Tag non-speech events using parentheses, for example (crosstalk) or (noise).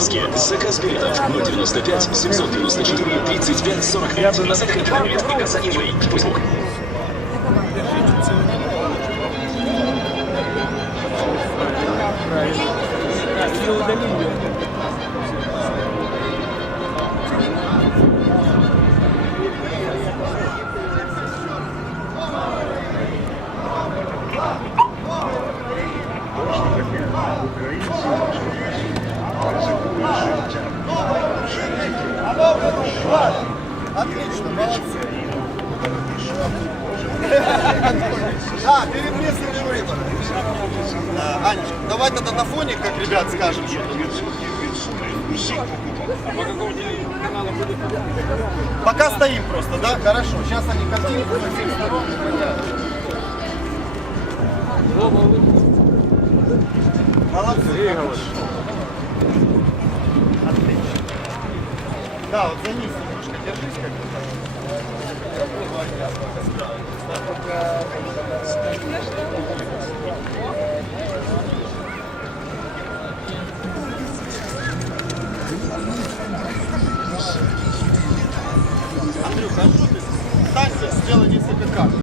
Москве. Заказ билетов 095 794 35 45. На сайте билет и касание Play. Facebook. Отлично, молодцы. (laughs) Да, перепресывали выбор. Да, Анечка, давай тогда на фоне, как ребят скажем, что Пока стоим просто, да? Хорошо. Сейчас они картинку со всех. Молодцы. Да, вот за низ немножко держись как-то. Андрюха, а что ты? Встань, сделай несколько кадров.